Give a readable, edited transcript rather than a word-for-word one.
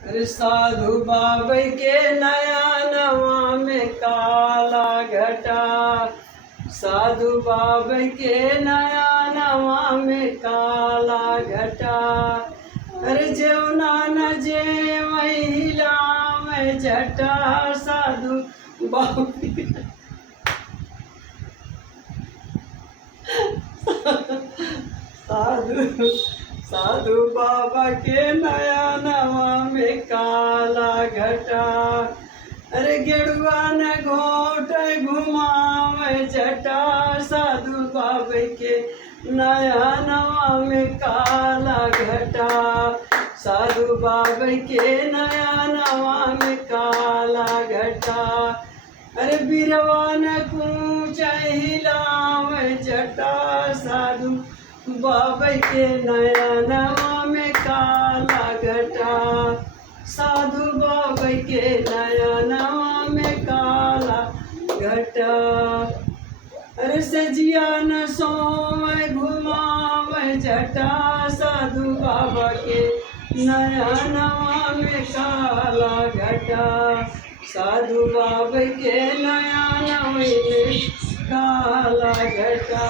अरे साधु बाबा के नया नवा में काला घटा, साधु बाबा के नया नवा में काला घटा। अरे जमुना न जे महिला में जटा, साधु बाबा साधु साधु बाबा के नया नवा में काला घटा। अरे गेरुआ न घोट घुमावे जटा, साधु बाबा के नया नवा में काला घटा, साधु बाबा के नया नवा में काला घटा। अरे बिरवा न कूच हिलावे जटा, साधु बाबा के नया नवा में काला घटा, साधु बाबा के नया नवा में काला घटा। अरे सजिया न सोवे घुमावे जटा, साधु बाबा के नया नवा में काला घटा, साधु बाबा के नया नवा में काला घटा।